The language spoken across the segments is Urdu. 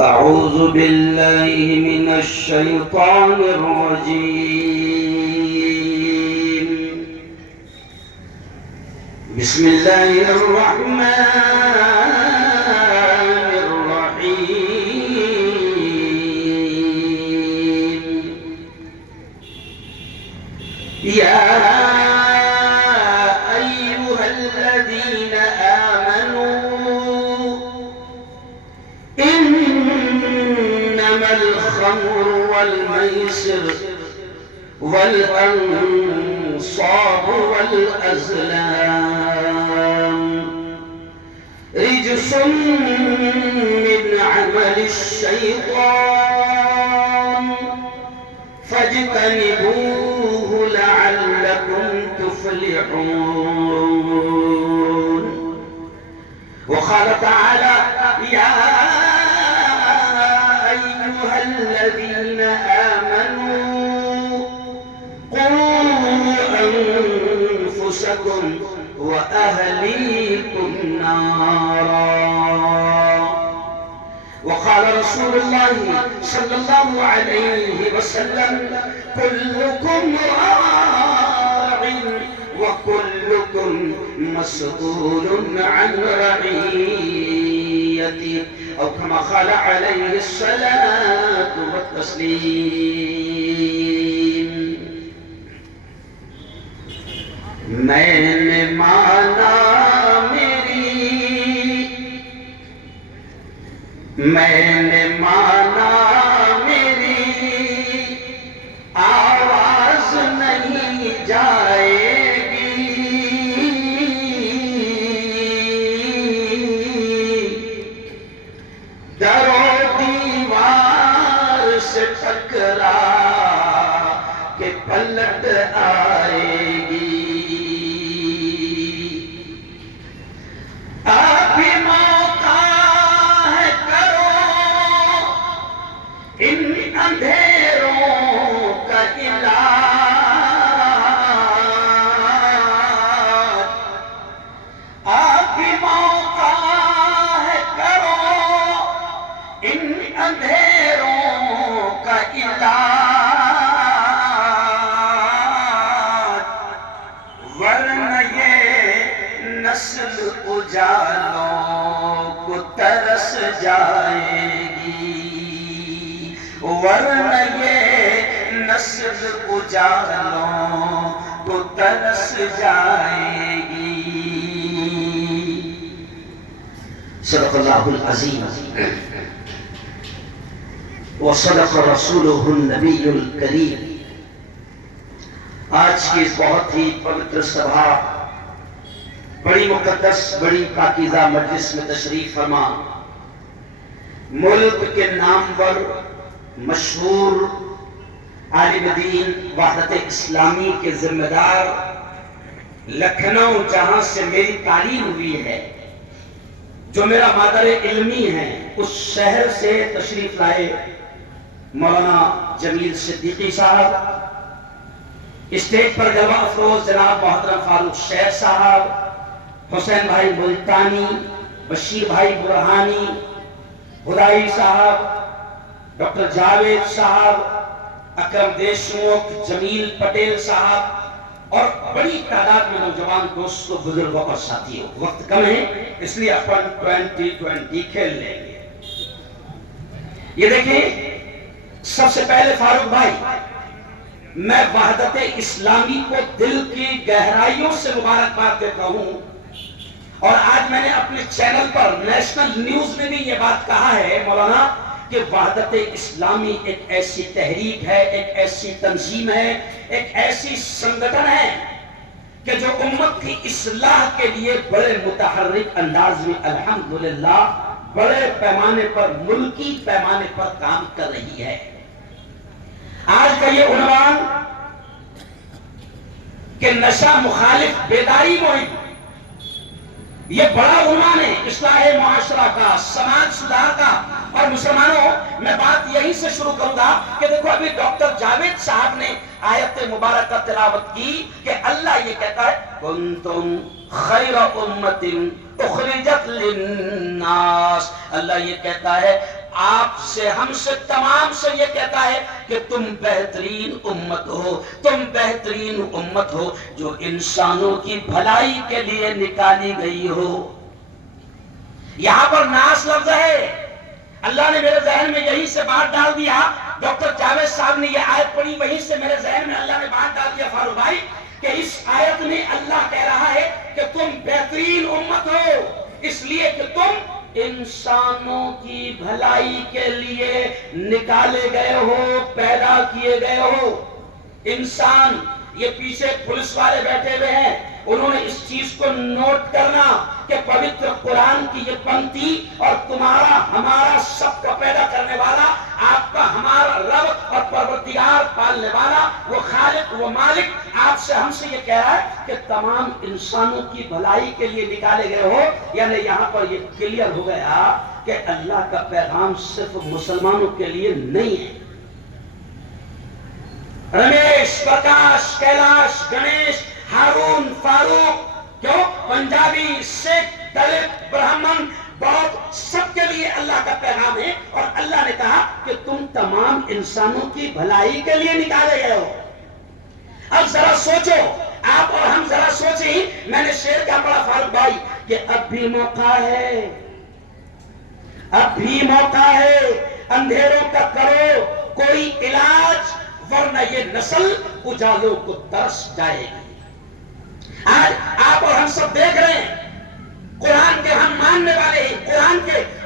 أعوذ بالله من الشيطان الرجيم. بسم الله الرحمن الرحيم. يا أيها الذين آمنوا إنما الخمر والميسر والأنصاب والأزلام رجس من عمل الشيطان فاجتنبوه لعلكم تفلحون. وقال تعالى: يا أيها الذين آمنوا قوا أنفسكم وأهليكم نارا. وقال رسول الله صلى الله عليه وسلم: كلكم راع وكلكم مسؤول عن رعيته، أو كما قال عليه الصلاة والتسليم. میں نے مانا میری آواز نہیں جائے گی، در و دیوار سے ٹکرا کے پلٹ آئے گی. ابھی موقع ہے، کرو ان اندھیروں کا علاج. ابھی موقع ہے، کرو ان اندھیروں کا علاج، ورنہ یہ نسل اجالوں کو ترس جائے گی، ورنہ یہ نسل اجالوں کو ترس جائے گی. صدق اللہ العظیم وصدق رسولہ النبی الکریم. آج کی اس بہت ہی پوتر سبھا، بڑی مقدس، بڑی پاکیزہ مجلس میں تشریف فرما ملک کے نامور مشہور عالم دین، وحدت اسلامی کے ذمہ دار، لکھنؤ جہاں سے میری تعلیم ہوئی ہے، جو میرا مادر علمی ہے، اس شہر سے تشریف لائے مولانا جمیل صدیقی صاحب، اسٹیج پر جلوہ افروز جناب محترم فاروق شیخ صاحب، حسین بھائی ملتانی، بشیر بھائی برہانی، خدائی صاحب، ڈاکٹر جاوید صاحب، اکرم دیشمکھ، جمیل پٹیل صاحب، اور بڑی تعداد میں نوجوان دوستوں، بزرگوں اور ساتھیوں. وقت کم ہے اس لیے اپن 2020 کھیل لیں گے. یہ دیکھیں، سب سے پہلے فاروق بھائی، میں وحدت اسلامی کو دل کی گہرائیوں سے مبارکباد دیتا ہوں. اور آج میں نے اپنے چینل پر نیشنل نیوز میں بھی یہ بات کہا ہے مولانا کہ وحدت اسلامی ایک ایسی تحریک ہے، ایک ایسی تنظیم ہے، ایک ایسی سنگٹن ہے کہ جو امت کی اصلاح کے لیے بڑے متحرک انداز میں الحمدللہ بڑے پیمانے پر، ملکی پیمانے پر کام کر رہی ہے. آج کا یہ عنوان کہ نشہ مخالف بیداری مہم، یہ بڑا عنوان ہے اصلاح معاشرہ کا، سماج سدھار کا. اور مسلمانوں، میں بات یہیں سے شروع کروں گا کہ دیکھو ابھی ڈاکٹر جاوید صاحب نے آیت مبارکہ تلاوت کی کہ اللہ یہ کہتا ہے کنتم خیر امت اخرجت للناس. اللہ یہ کہتا ہے آپ سے ہم سے تمام سے یہ کہتا ہے کہ تم بہترین امت ہو، تم بہترین امت ہو جو انسانوں کی بھلائی کے لیے نکالی گئی ہو۔ یہاں پر ناس لفظ ہے، اللہ نے میرے ذہن میں یہی سے بات ڈال دیا، ڈاکٹر جاوید صاحب نے یہ آیت پڑھی، وہیں سے میرے ذہن میں اللہ نے بات ڈال دیا فاروق بھائی کہ اس آیت میں اللہ کہہ رہا ہے کہ تم بہترین امت ہو اس لیے کہ تم انسانوں کی بھلائی کے لیے نکالے گئے ہو، پیدا کیے گئے ہو۔ انسان، یہ پیچھے پولیس والے بیٹھے ہوئے ہیں، انہوں نے اس چیز کو نوٹ کرنا کہ پوتر قرآن کی یہ پنکتی اور تمہارا ہمارا سب کا پیدا کرنے والا، آپ کا ہمارا رب اور پروردگار پالنے والا، وہ خالق وہ مالک آپ سے ہم سے یہ کہہ رہا ہے کہ تمام انسانوں کی بھلائی کے لیے نکالے گئے ہو۔ یعنی یہاں پر یہ کلیئر ہو گیا کہ اللہ کا پیغام صرف مسلمانوں کے لیے نہیں ہے۔ رمیش، پرکاش، کیلاش، گنیش، ہارون، فاروق، کیوں پنجابی، سکھ، دلت، برہمن، بودھ، سب کے لیے اللہ کا پیغام ہے، اور اللہ نے کہا کہ تم تمام انسانوں کی بھلائی کے لیے نکالے گئے ہو۔ اب ذرا سوچو، آپ اور ہم ذرا سوچیں، میں نے شعر کا پڑھا فاروق بھائی کہ اب بھی موقع ہے، اب بھی موقع ہے، اندھیروں کا کرو کوئی علاج، ورنہ یہ نسل اجالوں کو ترس جائے گی۔ آج آپ اور ہم سب دیکھ رہے ہیں، قرآن کے ہم ماننے والے ہیں،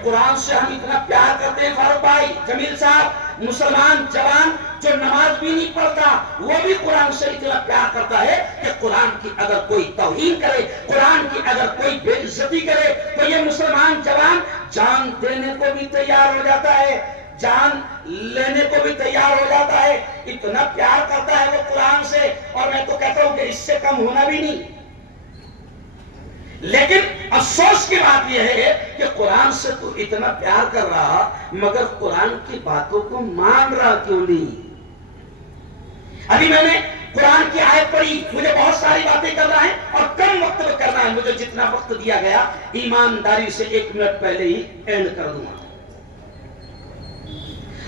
قرآن سے ہم اتنا پیار کرتے ہیں فاروق بھائی، جمیل صاحب، مسلمان جوان جو نماز بھی نہیں پڑھتا وہ بھی قرآن سے اتنا پیار کرتا ہے کہ قرآن کی اگر کوئی توہین کرے، قرآن کی اگر کوئی بے عزتی کرے تو یہ مسلمان جوان جان دینے کو بھی تیار ہو جاتا ہے، جان لینے کو بھی تیار ہو جاتا ہے، اتنا پیار کرتا ہے وہ قرآن سے، اور میں تو کہتا ہوں کہ اس سے کم ہونا بھی نہیں۔ لیکن افسوس کی بات یہ ہے کہ قرآن سے تو اتنا پیار کر رہا مگر قرآن کی باتوں کو مان رہا کیوں نہیں؟ ابھی میں نے قرآن کی آیت پڑھی، مجھے بہت ساری باتیں کرنا ہے اور کم وقت میں کرنا ہے، مجھے جتنا وقت دیا گیا ایمانداری سے 1 منٹ پہلے ہی اینڈ کر دوں گا۔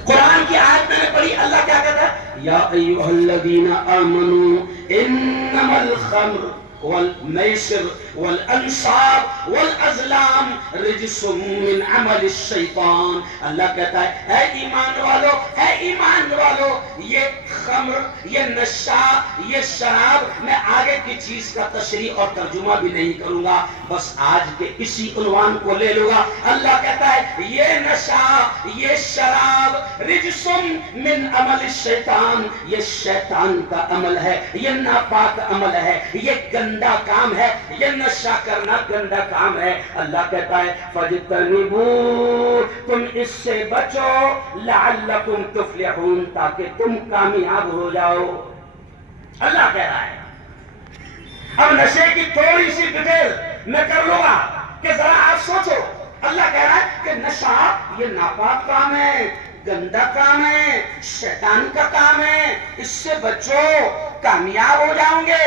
قرآن کی آیت میں نے پڑھی، اللہ کیا کہتا ہے؟ یا ایھا الذین آمنوا انما الخمر والمیسر والانصاب والازلام رجس من عمل الشیطان۔ اللہ کہتا ہے اے ایمان والو، اے ایمان والو، یہ خمر، یہ نشہ، یہ شراب، میں آگے کی چیز کا تشریح اور ترجمہ بھی نہیں کروں گا، بس آج کے اسی عنوان کو لے لوں گا۔ اللہ کہتا ہے یہ نشہ، یہ شراب، رجس من عمل الشیطان، یہ شیطان کا عمل ہے، یہ ناپاک عمل ہے، یہ گندا کام ہے، یہ نشہ کرنا گندا کام ہے۔ اللہ کہتا ہے فَاجْتَنِبُوهُ، تم اس سے بچو، لَعَلَّكُمْ تُفْلِحُونَ، تاکہ تم کامیاب ہو جاؤ۔ اللہ کہہ رہا ہے۔ اب نشے کی تھوڑی سی ڈیٹیل میں کر لوں گا کہ ذرا آپ سوچو، اللہ کہہ رہا ہے کہ نشہ یہ ناپاک کام ہے، گندا کام ہے، شیطان کا کام ہے، اس سے بچو، کامیاب ہو جاؤں گے۔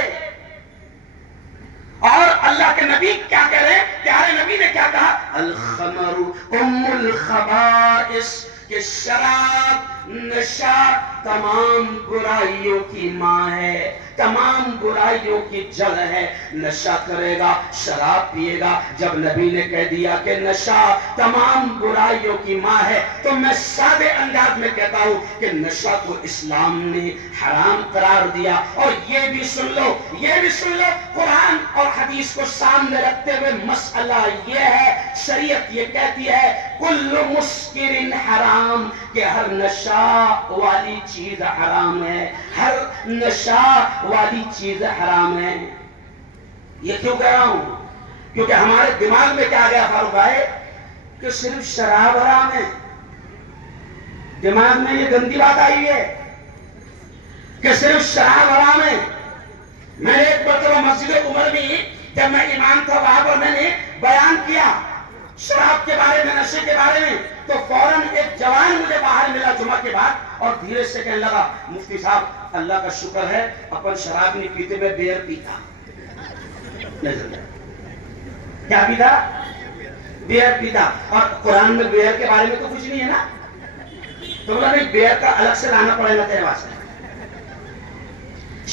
اور اللہ کے نبی کیا کہہ رہے ہیں؟ پیارے نبی نے کیا کہا؟ الخمر ام الخبائث، کہ شراب، نشہ تمام برائیوں کی ماں ہے، تمام برائیوں کی جڑ ہے۔ نشہ کرے گا، شراب پیے گا، جب نبی نے کہہ دیا کہ نشہ تمام برائیوں کی ماں ہے تو میں سادے انداز میں کہتا ہوں کہ نشہ کو اسلام نے حرام قرار دیا۔ اور یہ بھی سن لو، یہ بھی سن لو، قرآن اور حدیث کو سامنے رکھتے ہوئے مسئلہ یہ ہے، شریعت یہ کہتی ہے کل مسکر حرام، کہ ہر نشہ والی چیز حرام ہے، ہر نشہ والی چیز حرام ہے۔ یہ کیوں کہہ رہا ہوں؟ کیونکہ ہمارے دماغ میں کیا گیا فاروق بھائی کہ صرف شراب حرام ہے، دماغ میں یہ گندی بات آئی ہے کہ صرف شراب حرام ہے۔ میں نے ایک مرتبہ مسجد عمر میں جب میں امام تھا وہاں پر میں نے بیان کیا شراب کے بارے میں، نشے کے بارے میں، تو فوراً ایک جوان مجھے باہر ملا جمعہ کے بعد اور دھیرے سے کہنے لگا مفتی صاحب اللہ کا شکر ہے اپن شراب نہیں پیتے، میں بیئر پیتا۔ کیا پیتا؟ بیئر پیتا. اور قرآن میں بیئر کے بارے میں تو کچھ نہیں ہے نا. تو بولا نہیں بیئر کا الگ سے لانا پڑے گا تیرے واسطے.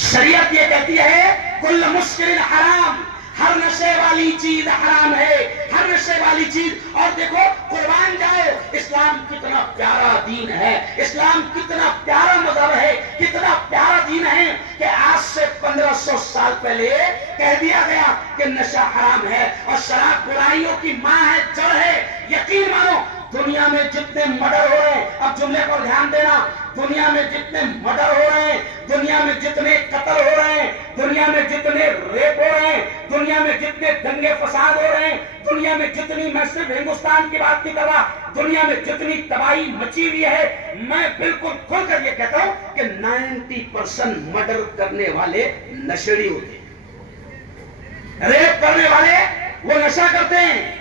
شریعت یہ کہتی ہے کل مسکر حرام، ہر نشے والی چیز حرام ہے، ہر نشے والی چیز. اور دیکھو قربان جائے اسلام کتنا پیارا دین ہے، اسلام کتنا پیارا مذہب ہے، کتنا پیارا دین ہے کہ آج سے 1500 سال پہلے کہہ دیا گیا کہ نشہ حرام ہے اور شراب برائیوں کی ماں ہے، جڑ ہے. یقین مانو دنیا میں جتنے مرڈر ہو رہے ہیں، اب جملے پر دھیان دینا، دنیا میں جتنے مرڈر ہو رہے ہیں، دنیا میں جتنے قتل ہو رہے ہیں، دنیا میں جتنے ریپ ہو رہے ہیں، دنیا میں جتنے دنگے فساد ہو رہے ہیں، دنیا میں جتنی، میں صرف ہندوستان کی بات نہیں کر رہا، دنیا میں جتنی تباہی مچی ہوئی ہے، میں بالکل کھل کر یہ کہتا ہوں کہ 90% مرڈر کرنے والے نشڑی ہوتے ہیں، ریپ کرنے والے وہ نشہ کرتے ہیں.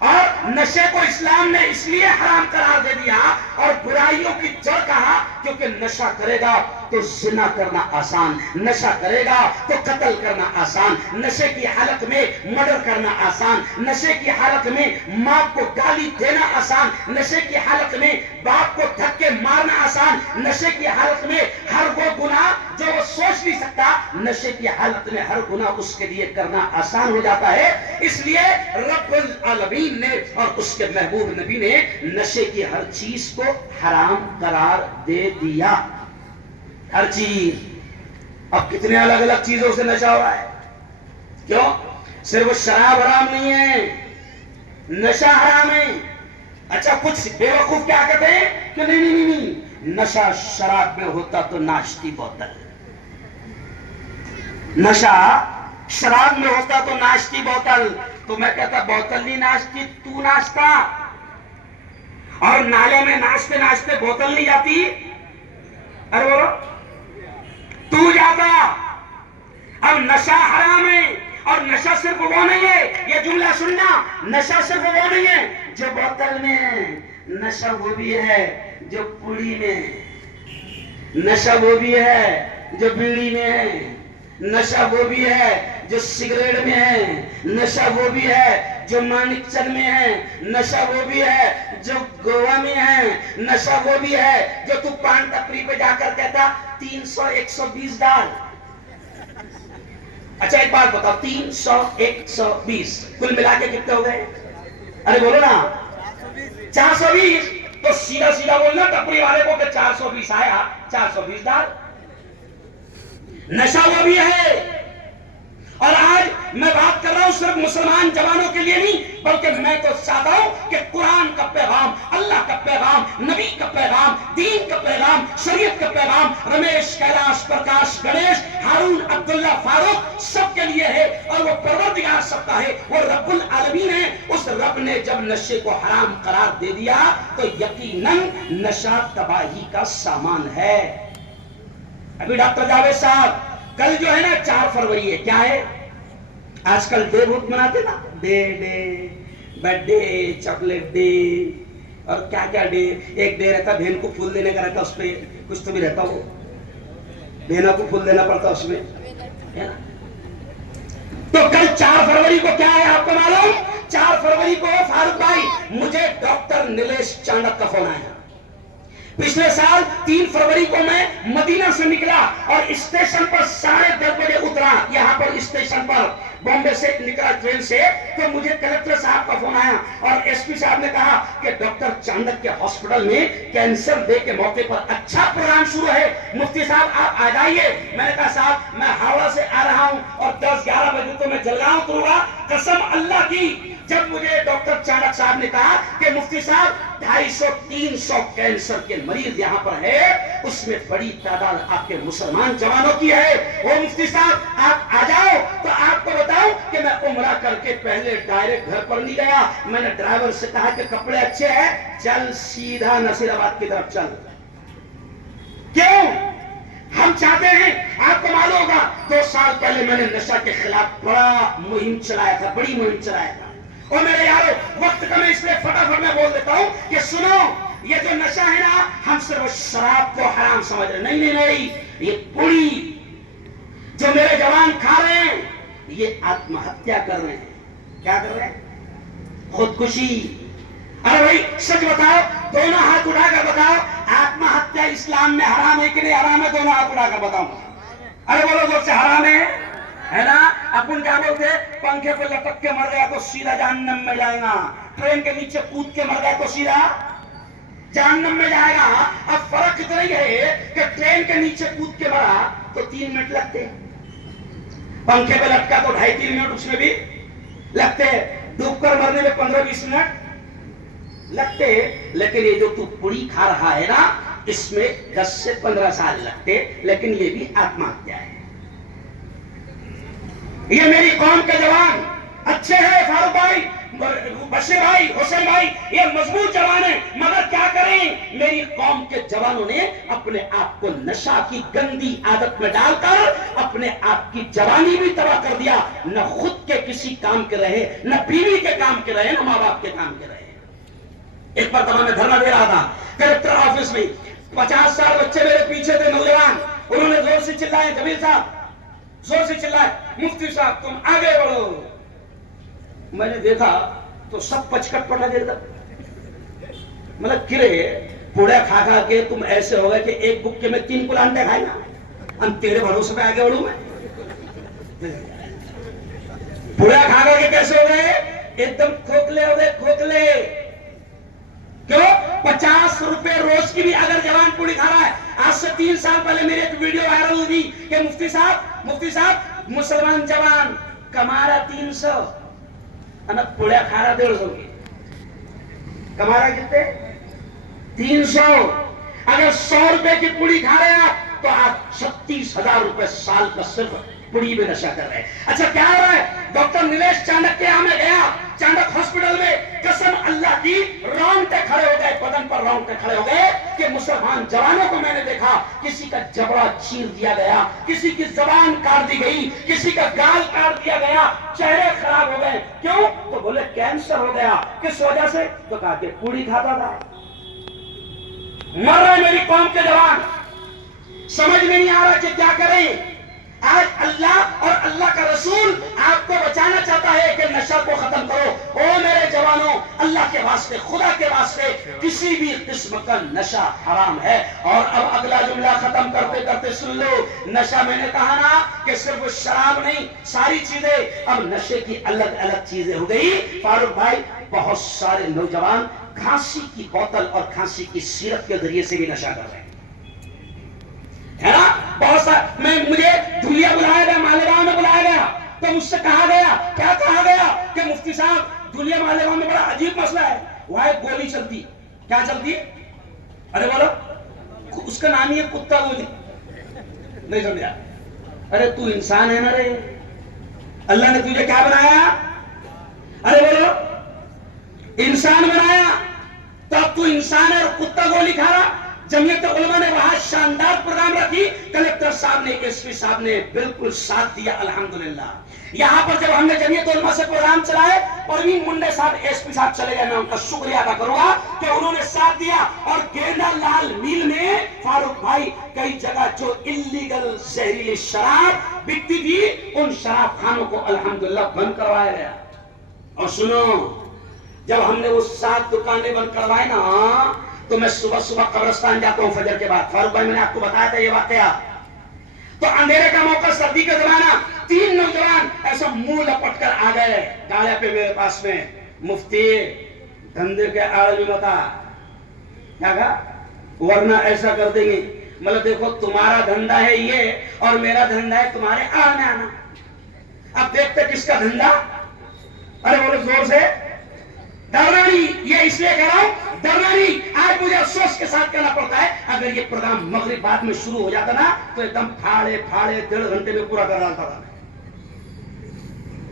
اور نشے کو اسلام نے اس لیے حرام قرار دے دیا اور برائیوں کی جڑ کہا کیونکہ نشہ کرے گا تو زنا کرنا آسان، نشہ کرے گا تو قتل کرنا آسان، نشے کی حالت میں مرڈر کرنا آسان، نشے کی حالت میں ماں کو گالی دینا آسان، نشے کی حالت میں باپ کو دھکے مارنا آسان، نشے کی حالت میں ہر وہ گناہ جو وہ سوچ نہیں سکتا، نشے کی حالت میں ہر گناہ اس کے لیے کرنا آسان ہو جاتا ہے. اس لیے رب العالمین نے اور اس کے محبوب نبی نے نشے کی ہر چیز کو حرام قرار دے دیا، ہر چیز. اب کتنے الگ الگ چیزوں سے نشہ ہو رہا ہے. کیوں؟ صرف شراب حرام نہیں ہے، نشہ حرام ہے. اچھا کچھ بے وقوف کیا کہتے ہیں کہ نہیں، نشہ شراب میں ہوتا تو ناشتی بوتل، نشہ شراب میں ہوتا تو ناشتی بوتل. تو میں کہتا بوتل نہیں ناشتی، تو ناشتا. اور نالے میں ناشتے ناشتے بوتل نہیں جاتی، ارے بولو تو جاتا. اب نشہ حرام ہے اور نشہ صرف وہ نہیں ہے، یہ جملہ سننا، نشہ صرف وہ نہیں ہے جو بوتل میں ہے، نشہ وہ بھی ہے جو پوڑی میں ہے، نشہ وہ بھی ہے جو بیڑی میں ہے، نشہ وہ بھی ہے جو سگریٹ میں ہے، نشہ وہ بھی ہے جو مانک چند میں ہے، نشہ وہ بھی ہے جو گوا میں ہے، نشہ وہ بھی ہے جو تو پان ٹپری پہ جا کر کہتا 300 120 ڈال. اچھا ایک بات بتاؤ، 300 120 کل ملا کے کتنے ہو گئے؟ ارے بولو نا 420. تو سیدھا سیدھا بولنا ٹپری والے کو کہ 420 آیا، 420 ڈال. نشہ وہ بھی ہے. اور آج میں بات کر رہا ہوں صرف مسلمان جوانوں کے لیے نہیں، بلکہ میں تو چاہتا ہوں کہ قرآن کا پیغام، اللہ کا پیغام، نبی کا پیغام، دین کا پیغام، شریعت کا پیغام رمیش کیلاش پرکاش گنیش ہارون عبداللہ فاروق سب کے لیے ہے. اور وہ پروردگار سب کا ہے، وہ رب العالمین ہے. اس رب نے جب نشے کو حرام قرار دے دیا تو یقیناً نشہ تباہی کا سامان ہے. ابھی ڈاکٹر جاوید صاحب کل جو ہے نا 4 فروری ہے، کیا ہے آج کل ڈے بہت مناتے نا، day birth day, chocolate day اور کیا کیا ڈے. ایک ڈے رہتا بہن کو پھول دینے کا، رہتا اس پہ کچھ تو بھی رہتا، وہ بہنوں کو پھول دینا پڑتا اس میں. تو کل 4 فروری کو کیا ہے آپ کو معلوم؟ 4 فروری کو فاروق بھائی مجھے ڈاکٹر نیلیش چانڈک کا فون آیا. پچھلے سال 3 فروری کو میں مدینہ سے نکلا اور اسٹیشن پر 10:30 بجے اترا. یہاں پر اسٹیشن پر بامبے سے نکلا ٹرین سے، تو مجھے کلکٹر صاحب کا فون آیا اور ایس پی صاحب نے کہا کہ ڈاکٹر چاندک کے ہاسپٹل میں کینسر ڈے کے موقع پر اچھا پروگرام شروع ہے، مفتی صاحب آپ آ جائیے. میں نے کہا صاحب میں ہاوڑا سے آ رہا ہوں اور 10-11 بجے تو میں جلگاؤں اتروں. قسم اللہ کی جب مجھے ڈاکٹر چاندک صاحب نے کہا کہ مفتی صاحب 250-300 کینسر کے مریض یہاں پر ہے، اس میں بڑی تعداد آپ کے مسلمان جوانوں کی ہے، وہ مفتی صاحب آپ آ جاؤ. تو آپ کو بتاؤں کہ میں عمرہ کر کے پہلے ڈائریکٹ گھر پر نہیں گیا. میں نے ڈرائیور سے کہا کہ کپڑے اچھے ہیں، چل سیدھا نصیر آباد کی طرف چل. کیوں؟ ہم چاہتے ہیں، آپ کو معلوم ہوگا 2 سال پہلے میں نے نشہ کے خلاف بڑا مہم چلایا تھا، بڑی مہم چلایا تھا. اور میرے یارو وقت کا میں اس لیے فٹافٹ میں بول دیتا ہوں کہ سنو، یہ جو نشہ ہے نا، ہم صرف شراب کو حرام سمجھ رہے ہیں، نہیں، یہ پوری جو میرے جوان کھا رہے ہیں یہ آتم ہتیا کر رہے ہیں. کیا کر رہے ہیں؟ خودکشی. ارے بھائی سچ بتاؤ, دونوں ہاتھ اٹھا کر بتاؤ, آتما ہتیا اسلام میں حرام ہے کہ نہیں حرام ہے؟ دونوں ہاتھ اٹھا کر بتاؤ. ارے بولو زور سے, حرام ہے نا. اپن کیا بولتے ہیں, پنکھے پہ لٹک کے مر گیا تو سیدھا جہنم میں جائے گا, ٹرین کے نیچے کود کے مر گیا تو سیدھا جہنم میں جائے گا. اب فرق اتنا ہی ہے کہ ٹرین کے نیچے کود کے مرا تو 3 منٹ لگتے, پنکھے پہ لٹکا تو 2.5-3 منٹ اس میں بھی لگتے, ڈوب کر مرنے میں 15-20 منٹ لگتے. لیکن یہ جو تو پوڑی کھا رہا ہے نا, اس میں 10 سے 15 سال لگتے, لیکن یہ بھی آتما ہتیا ہے. یہ میری قوم کے جوان اچھے ہیں, فاروق بھائی, بشیر بھائی, حسین بھائی, یہ مضبوط جوان ہیں, مگر کیا کریں, میری قوم کے جوانوں نے اپنے آپ کو نشہ کی گندی عادت میں ڈال کر اپنے آپ کی جوانی بھی تباہ کر دیا. نہ خود کے کسی کام کے رہے, نہ بیوی کے کام کے رہے, نہ ماں باپ کے کام کے رہے. ایک مرتبہ میں دھرنا دے رہا تھا کلکٹر آفس میں, 50 سال بچے میرے پیچھے تھے, نوجوان, انہوں نے زور سے چلائے, جمیل صاحب زور سے چلائے, مفتی صاحب تم آگے بڑھو. میں نے دیکھا تو سب پچکٹ پڑا دے گا, مطلب کرے پوڑا کھا کھا کے تم ایسے ہو گئے کہ ایک بکے میں 3 پلانٹے کھائے نا, ہم تیرے بھروسے پہ آگے بڑھوں میں. پوڑا کھا کھا کے کیسے ہو گئے, ایک دم کھوکھلے ہو گئے, کھوکھلے. کیوں؟ 50 روپے روز کی بھی اگر جوان پوڑی کھا رہا ہے. آج سے 3 سال پہلے میری ایک ویڈیو وائرل ہوئی کہ مفتی صاحب مسلمان جوان کما رہا 300, پوڑا کھا رہا 150 کی, کما رہا کتنے؟ 300. اگر 100 روپے کی پوڑی کھا رہے ہیں تو آپ 36,000 روپے سال کا صرف پوڑی میں نشہ کر رہے ہیں. اچھا کیا ہو رہا ہے, ڈاکٹر نیلیش چانک کے یہاں میں گیا, چانک ہاسپٹل میں, قسم اللہ کی رونگٹے کھڑے ہو گئے, بدن پر رونگٹے کھڑے ہو گئے کہ مسلمان جوانوں کو میں نے دیکھا, کسی کا جبڑا چیر دیا گیا, کسی کی زبان کاٹ دی گئی, کسی کا گال کاٹ دیا گیا, چہرے خراب ہو گئے. کیوں؟ تو بولے کینسر ہو گیا. کس وجہ سے؟ تو کہا کہ پوڑی کھاتا تھا. مر رہے میری قوم کے جوان, سمجھ میں نہیں آ رہا کہ کیا کریں. آج اللہ اور اللہ کا رسول آپ کو بچانا چاہتا ہے کہ نشہ کو ختم کرو. او میرے جوانوں, اللہ کے واسطے, خدا کے واسطے, کسی بھی قسم کا نشہ حرام ہے. اور اب اگلا جملہ ختم کرتے کرتے سن لو, نشہ میں نے کہا نا کہ صرف شراب نہیں, ساری چیزیں. اب نشے کی الگ الگ چیزیں ہو گئی. فاروق بھائی, بہت سارے نوجوان کھانسی کی بوتل اور کھانسی کی سیرپ کے ذریعے سے بھی نشہ کر رہے ہیں, ہے نا. بہت سا مجھے دھولیا بلایا گیا, مالیگاؤں میں بلایا گیا, تو مجھ سے کہا گیا, کیا کہا گیا کہ مفتی صاحب دھولیا مالیگاؤں میں بڑا عجیب مسئلہ ہے, وہاں ایک گولی چلتی. کیا چلتی ہے؟ ارے بولو, اس کا نام ہی ہے کتا گولی. نہیں سمجھا؟ ارے تو انسان ہے نا رے, اللہ نے تجھے کیا بنایا؟ ارے بولو, انسان بنایا, تو اب تو انسان ہے اور کتا گولی کھا رہا. جمعیت علماء نے وہاں شاندار پروگرام رکھی, کلکٹر صاحب نے, ایس پی صاحب نے بالکل ساتھ دیا, الحمدللہ. یہاں پر جب ہم نے جمعیت علماء سے پروگرام چلائے, پروین منڈے صاحب, ایس پی صاحب چلے گئے, میں ان کا شکریہ ادا کروں گا کہ انہوں نے ساتھ دیا. اور گیندا لال میل میں فاروق بھائی کئی جگہ جو انلیگل زہریلی شراب بکتی تھی, ان شراب خانوں کو الحمدللہ بند کروایا گیا. اور سنو, جب ہم نے وہ 7 دکانیں بند کروائے نا, تو میں صبح صبح قبرستان جاتا ہوں فجر کے بعد. فاروق بھائی, میں نے آپ کو بتایا تھا یہ واقعہ. تو اندھیرے کا موقع, سردی کا زمانہ, 3 نوجوان ایسا منہ لپٹ کر آ گئے گاڑی پہ میرے پاس میں. مفتی, دھندے کے آڑ میں بتا, کیا کہا, ورنہ ایسا کر دیں گے. مطلب دیکھو, تمہارا دھندا ہے یہ, اور میرا دھندا ہے تمہارے آڑ میں آنا. اب دیکھتے کس کا دھندا. ارے بولو زور سے. ڈرنا نہیں, یہ اس لیے کہہ رہا ہوں, ڈرنا نہیں. آج مجھے افسوس کے ساتھ کہنا پڑتا ہے, اگر یہ پروگرام مغرب بعد میں شروع ہو جاتا نا, تو ایک دم پھاڑے 1.5 گھنٹے میں پورا کر ڈالتا تھا.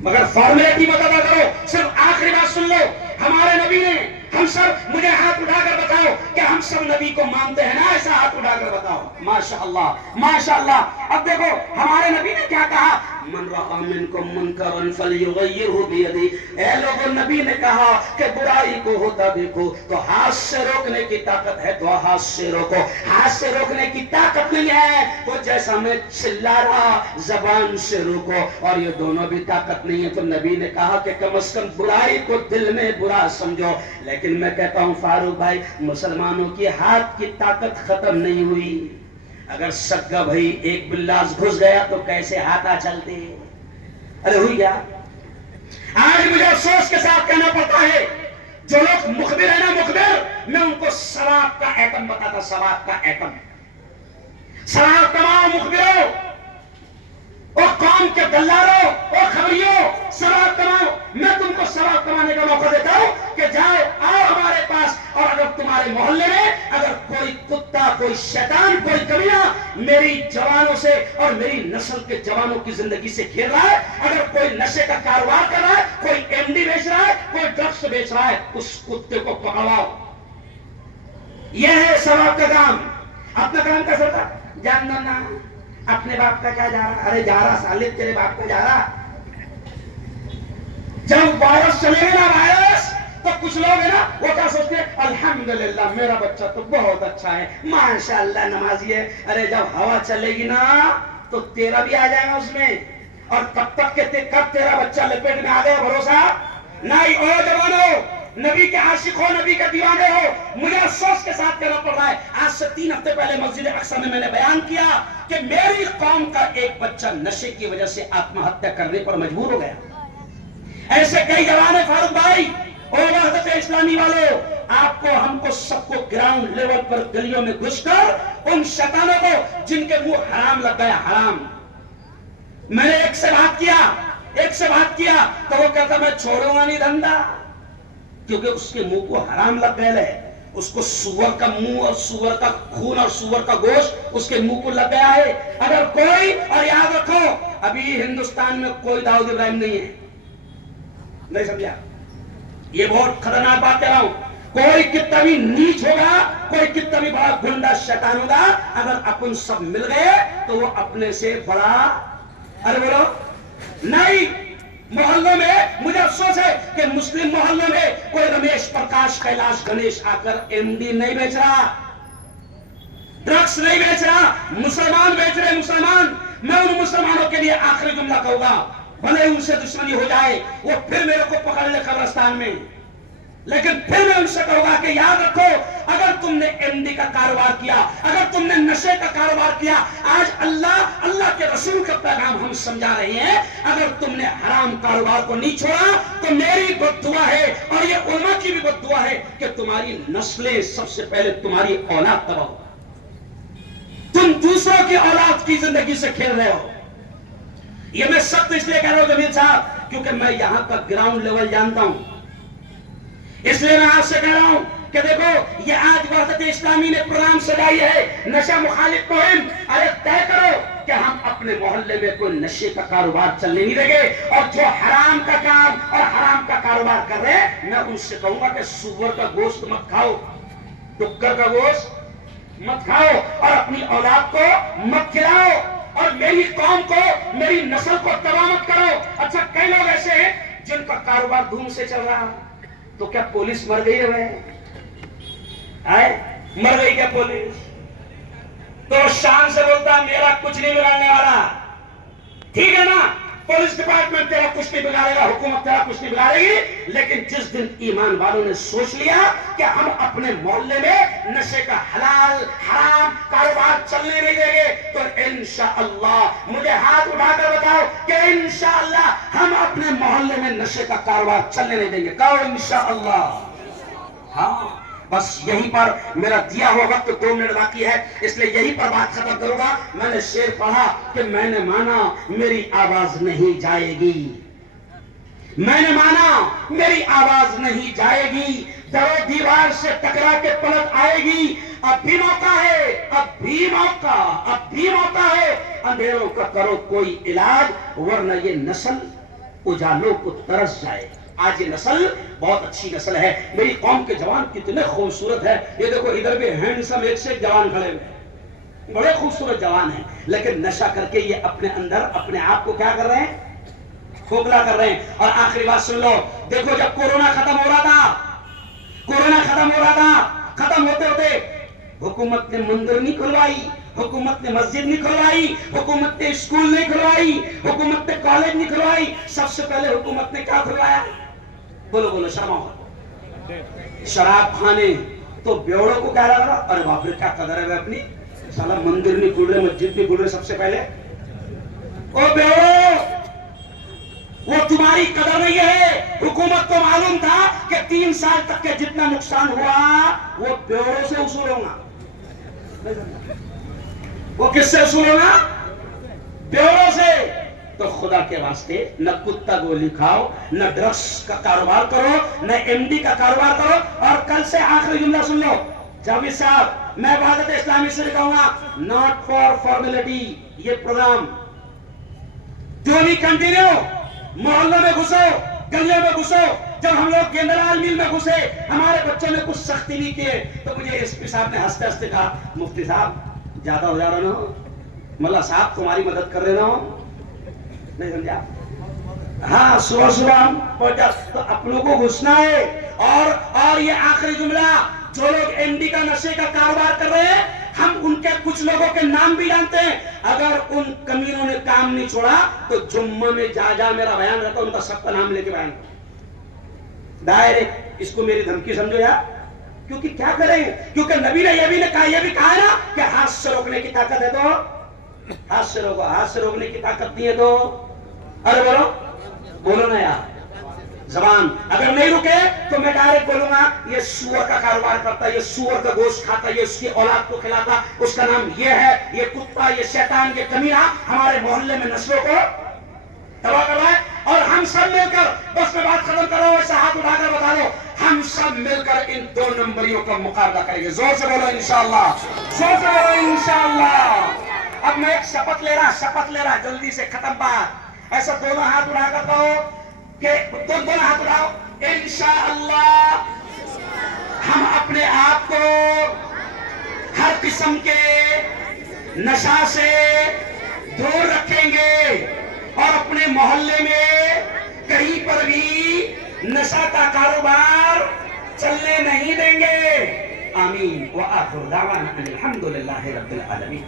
مگر فارمیلٹی بتاتا کرو. صرف آخری بات سن لو, ہمارے نبی نے, ہم سب, مجھے ہاتھ اٹھا کر بتاؤ کہ ہم سب نبی کو مانتے ہیں نا, ایسا ہاتھ اٹھا کر بتاؤ. ماشاءاللہ, ماشاءاللہ. اب دیکھو ہمارے نبی نے کیا کہا, من رأى منكم منکرا فلیغیرہ بیدہ، اے لوگوں نبی نے کہا کہ برائی کو ہوتا دیکھو تو ہاتھ سے روکنے کی طاقت ہے تو ہاتھ سے روکو، ہاتھ سے روکنے کی طاقت نہیں ہے تو جیسا میں چلا رہا زبان سے روکو، اور یہ دونوں بھی طاقت نہیں ہے تو نبی نے کہا کہ کم از کم برائی کو دل میں برا سمجھو۔ لیکن میں کہتا ہوں فاروق بھائی، مسلمانوں کی ہاتھ کی طاقت ختم نہیں ہوئی۔ اگر سگا بھائی ایک بلاس گھس گیا تو کیسے ہاتھا چلتے؟ ارے ہوئی کیا؟ آج مجھے افسوس کے ساتھ کہنا پڑتا ہے جو لوگ مخبر ہیں نا مخبر، میں ان کو سواب کا ایٹم بتاتا، سواب کا ایٹم۔ سواب کماؤ مخبروں اور قوم کے دلالوں اور خبریوں، سواب کماؤ۔ میں تم کو سواب کمانے کا موقع دیتا ہوں کہ جاؤ آؤ ہمارے پاس، اور اگر تمہارے محلے میں اگر کوئی کتا، کوئی شیطان، کوئی کمینا میری جوانوں سے اور میری نسل کے جوانوں کی زندگی سے کھیل رہا ہے، اگر کوئی نشے کا کاروبار کر رہا ہے، کوئی ایم ڈی بیچ رہا ہے، کوئی ڈرگس بیچ رہا ہے، اس کتے کو پکڑواؤ۔ یہ ہے ثواب کا کام۔ اپنا کام کیسا ہوتا؟ جاننا نا اپنے باپ کا کیا جا رہا؟ ارے جا رہا سالب تیرے باپ کا جا رہا۔ جب وائرس چلے گا نا وائرس، تو کچھ لوگ ہیں نا وہ کیا سوچتے ہیں؟ الحمدللہ میرا بچہ تو بہت اچھا ہے، ماشاءاللہ نمازی ہے۔ ارے جب ہوا چلے گی نا تو تیرا بھی آ جائے گا اس میں، اور کب تک کہتے کب تیرا بچہ لپیٹ میں آ گیا بھروسہ نہیں۔ او جوانو، نبی کے عاشق ہو، نبی کے دیوانے ہو، مجھے افسوس کے ساتھ کہنا پڑ رہا ہے، آج سے 3 ہفتے پہلے مسجد اقصی میں نے بیان کیا کہ میری قوم کا ایک بچہ نشے کی وجہ سے آتم ہتیا کرنے پر مجبور ہو گیا۔ ایسے کئی جوان ہیں فاروق بھائی اور وحدت اسلامی والوں، آپ کو ہم کو سب کو گراؤنڈ لیول پر گلیوں میں گھس کر ان شیطانوں کو جن کے منہ حرام لگ گیا، حرام۔ میں نے ایک سے بات کیا تو وہ کہتا میں چھوڑوں گا نہیں دھندا، کیونکہ اس کے منہ کو حرام لگ گیا ہے، اس کو سور کا منہ اور سور کا خون اور سور کا گوشت اس کے منہ کو لگ گیا ہے۔ اگر کوئی، اور یاد رکھو ابھی ہندوستان میں کوئی داؤد ابراہیم نہیں ہے، نہیں سمجھا؟ یہ بہت خطرناک بات کہہ رہا ہوں۔ کوئی کتنا بھی نیچ ہوگا، کوئی کتنا بھی بڑا گنڈا شیطان ہوگا، اگر اپن سب مل گئے تو وہ اپنے سے بڑا، ارے بولو نہیں۔ محلوں میں مجھے افسوس ہے کہ مسلم محلوں میں کوئی رمیش پرکاش کیلاش گنیش آ کر ایم ڈی نہیں بیچ رہا، ڈرگس نہیں بیچ رہا، مسلمان بیچ رہے مسلمان۔ میں ان مسلمانوں کے لیے آخری جملہ کہوں گا، بھلے ان سے دشمنی ہو جائے، وہ پھر میرے کو پکڑ لے قبرستان میں، لیکن پھر میں ان سے کہوں گا کہ یاد رکھو اگر تم نے ایم ڈی کا کاروبار کیا، اگر تم نے نشے کا کاروبار کیا، آج اللہ کے رسول کا پیغام ہم سمجھا رہے ہیں، اگر تم نے حرام کاروبار کو نہیں چھوڑا تو میری بد دعا ہے اور یہ علماء کی بھی بد دعا ہے کہ تمہاری نسلیں، سب سے پہلے تمہاری اولاد تباہ ہو۔ تم دوسروں کی اولاد کی زندگی سے کھیل رہے ہو۔ یہ میں سخت اس لیے کہہ رہا ہوں جمیل صاحب کیونکہ میں یہاں کا گراؤنڈ لیول جانتا ہوں، اس لیے میں آپ سے کہہ رہا ہوں کہ دیکھو یہ آج وحدت اسلامی نے پروگرام سجائی ہے نشہ مخالف مہم۔ ارے طے کرو کہ ہم اپنے محلے میں کوئی نشے کا کاروبار چلنے نہیں دیں گے، اور جو حرام کا کام اور حرام کا کاروبار کر رہے ہیں میں ان سے کہوں گا کہ سور کا گوشت مت کھاؤ، ڈکر کا گوشت مت کھاؤ، اور اپنی اولاد کو مت کھلاؤ، اور میری قوم کو، میری نسل کو تباہ مت کرو۔ اچھا کئی لوگ ایسے ہیں جن کا کاروبار دھوم سے چل رہا، تو کیا پولیس مر گئی ہے؟ مر گئی کیا پولیس؟ تو شان سے بولتا میرا کچھ نہیں بگاڑنے والا، ٹھیک ہے نا؟ پولیس ڈپارٹمنٹ تیرا کچھ نہیں بگاڑے گا، حکومت تیرا کچھ نہیں بگاڑے گی، لیکن جس دن ایمان والوں نے سوچ لیا کہ ہم اپنے محلے میں نشے کا حلال حرام کاروبار چلنے نہیں دیں گے تو انشاءاللہ مجھے ہاتھ اٹھا کر بتاؤ کہ انشاءاللہ ہم اپنے محلے میں نشے کا کاروبار چلنے نہیں دیں گے۔ کہو انشاءاللہ۔ ہاں بس یہیں پر میرا دیا ہوا وقت 2 منٹ باقی ہے، اس لیے یہیں پر بات ختم کروں گا۔ میں نے شعر پڑھا کہ میں نے مانا میری آواز نہیں جائے گی، میں نے مانا میری آواز نہیں جائے گی، در و دیوار سے ٹکرا کے پلٹ آئے گی، اب بھی موقع ہے، اب بھی موقع ہے، اندھیروں کا کرو کوئی علاج ورنہ یہ نسل اجالوں کو ترس جائے۔ آج یہ نسل بہت اچھی نسل ہے، میری قوم کے جوان کتنے خوبصورت ہے، یہ دیکھو ادھر بھی ہینڈسم ایک سے ایک جوان کھڑے ہوئے، بڑے خوبصورت جوان ہیں، لیکن نشہ کر کے یہ اپنے اندر اپنے آپ کو کیا کر رہے ہیں؟ کھوکھلا کر رہے ہیں۔ اور آخری بات سن لو، دیکھو جب کورونا ختم ہو رہا تھا، ختم ہوتے ہوتے حکومت نے مندر نہیں کھلوائی، حکومت نے مسجد نہیں کھلوائی، حکومت نے اسکول نہیں کھلوائی، حکومت نے کالج نہیں کھلوائی، سب سے پہلے حکومت نے کیا کھلوایا؟ بولو شرماؤ، شراب خانے۔ تو بیوڑوں کو کیا لگ رہا؟ ارے باپ رے کیا قدر ہے اپنی، سالا مندر نہیں کھل رہے، مسجد نہیں کھل رہے، سب سے پہلے او بیوڑو، وہ تمہاری قدر نہیں ہے۔ حکومت کو معلوم تھا کہ 3 سال تک کے جتنا نقصان ہوا وہ بیوڑوں سے وصول ہوگا۔ وہ کس سے وصول ہوگا؟ بیوڑوں سے۔ تو خدا کے واسطے نہ کتا گولی کھاؤ، نہ ڈرگس کا کاروبار کرو، نہ ایم ڈی کا کاروبار کرو۔ اور کل سے آخری جملہ سن لو جاوید صاحب، میں وحدت اسلامی سے کہوں گا، ناٹ فار فارمیلٹی، یہ پروگرام جو بھی کنٹینیو، محلوں میں گھسو، گلیوں میں گھسو۔ جب ہم لوگ گیندلال میل میں گھسے، ہمارے بچوں نے کچھ سختی نہیں کیے تو مجھے ایس پی صاحب نے ہنستے ہنستے کہا، مفتی صاحب زیادہ ہو جا رہا نہ ہو، ملا صاحب تمہاری مدد کر رہے نہ ہو، نہیں سمجھا؟ ہاں صبح ہم پہنچا تو اپنوں کو گھسنا ہے۔ اور یہ آخری جملہ، جو لوگ ایم ڈی کا نشے کا کاروبار کر رہے ہیں، ہم ان کے کچھ لوگوں کے نام بھی جانتے ہیں۔ اگر ان کمینوں نے کام نہیں چھوڑا تو جمعہ میں جا میرا بیان رہتا، ان کا سب کا نام لے کے بیان ڈائریکٹ۔ اس کو میری دھمکی سمجھو یار، کیونکہ کیا کریں، کیونکہ نبی نے یہ بھی کہا ہے نا کہ ہاتھ سے روکنے کی طاقت ہے تو ہاتھ سے روکو، ہاتھ سے روکنے کی طاقت نہیں ہے تو ارے بولو نا یار، زبان اگر نہیں رکے تو میں ڈائریکٹ بولوں گا یہ سور کا کاروبار کرتا ہے، یہ سور کا گوشت کھاتا ہے، یہ اس کی اولاد کو کھلاتا، اس کا نام یہ ہے، یہ کتا، یہ شیطان، یہ کمینہ ہمارے محلے میں نسلوں کو تباہ کر رہا ہے۔ اور ہم سب مل کر، بس میں بات ختم کر رہا ہوں، ایسا ہاتھ اٹھا کر بتا دو، ہم سب مل کر ان 2 نمبریوں کا مقابلہ کریں گے۔ زور سے بولو انشاءاللہ، زور سے بولو انشاءاللہ۔ اب میں ایک شپت لے رہا جلدی سے ختم بات، ایسا دونوں ہاتھ اٹھا کر کہو کہ دونوں ہاتھ اٹھاؤ، انشاءاللہ ہم اپنے آپ کو ہر قسم کے نشہ سے دور رکھیں گے اور اپنے محلے میں کہیں پر بھی نشہ کا کاروبار چلنے نہیں دیں گے۔ آمین وآخر دعوانا ان الحمدللہ رب العالمین۔